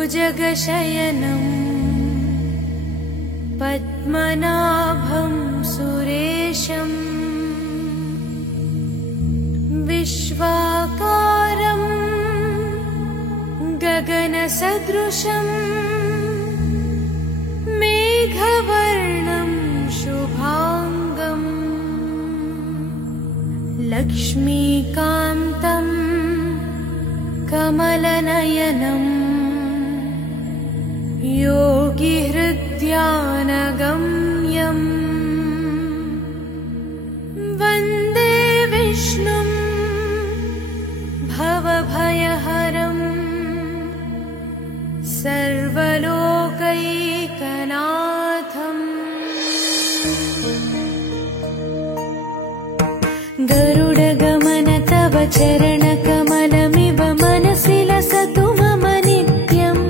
भुजगशयनं पद्मनाभं सुरेशं विश्वाकारं गगनसदृशं मेघवर्णं शुभांगं लक्ष्मीकान्तं कमलनयनं योगिहृद्यानगम्यं वन्दे विष्णुं भवभयहरं सर्वलोकैकनाथम्। गरुडगमन तव चरणकमलमिव मनसि लसतु मम नित्यम्।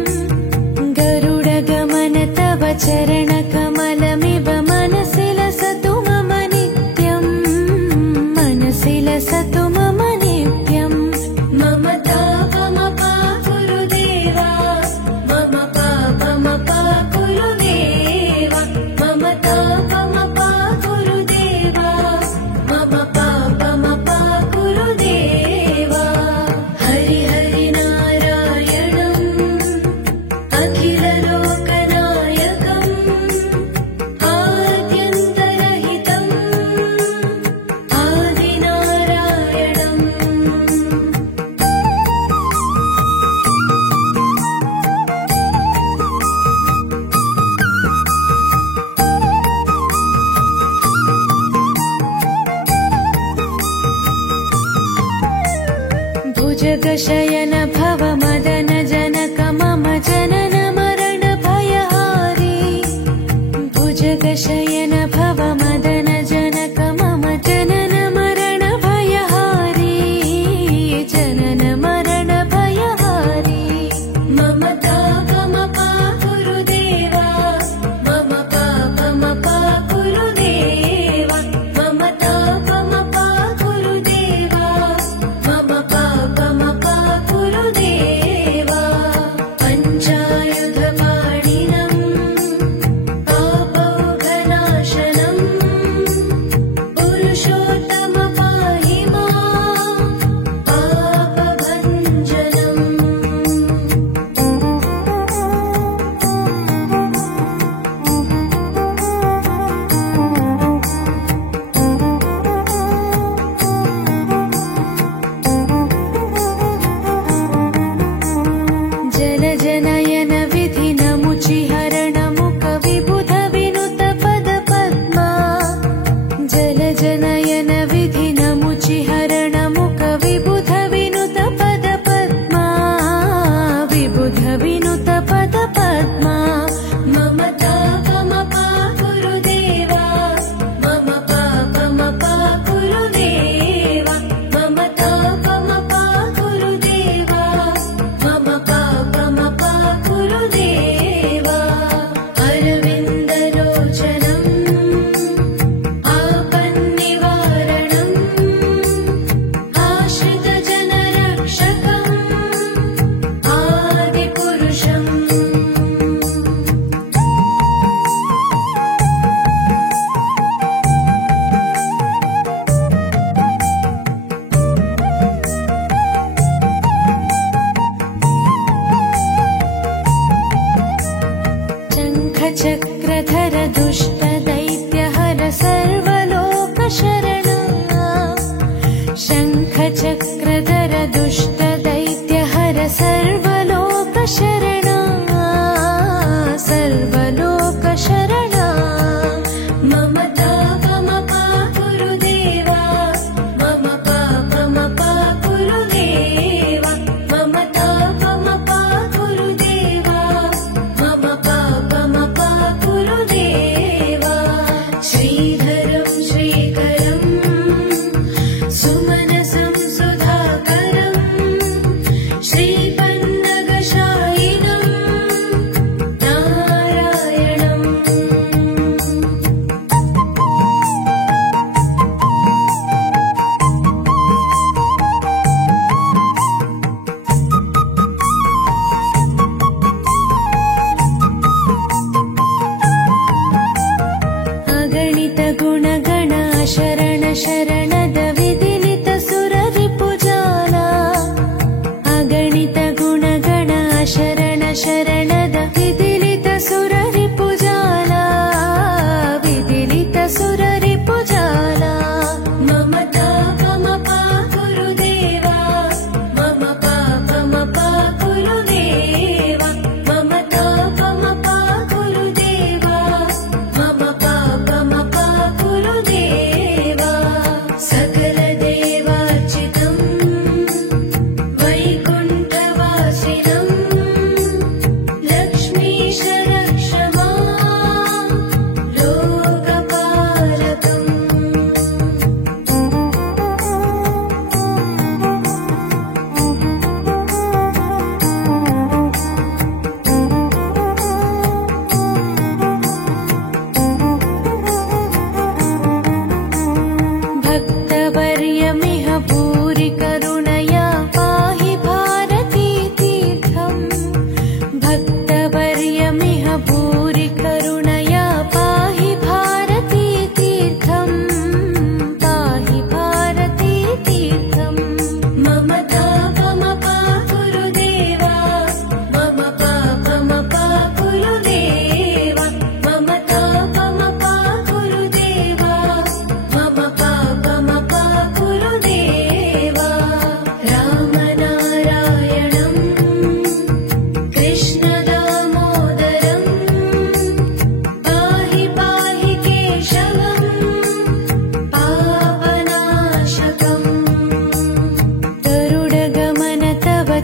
गरुडगमन तव चरणकमलमिव मनसि लसतु मम नित्यम्। मनसि लसतु मम नित्यम्। मम तापमपा गुरुदेवा, मम पापमपा गुरुदेवा, मम तापमपा गुरुदेवा, मम पापमपा गुरुदेवा। हरि हरि नारायणम् अखिललोकनायकम् आद्यन्तरहितम् आदिनारायणम्। भुजगशयन भव मदन जनक मम जनन मरण भयहारी। भुजगशयन भव मदन जनक मम जनन मरण भयहारी। जनन मरण भयहारी। मम तापमपा गुरुदेवा, मम पापमपा गुरुदेवा, मम तापमपा गुरुदेवा, मम पापमपा गुरुदेवा।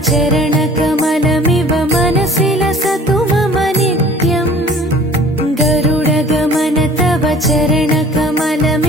चरणकमलमिव मनसि लसतु मम नित्यम् गरुडगमन तव चरणकमलमिव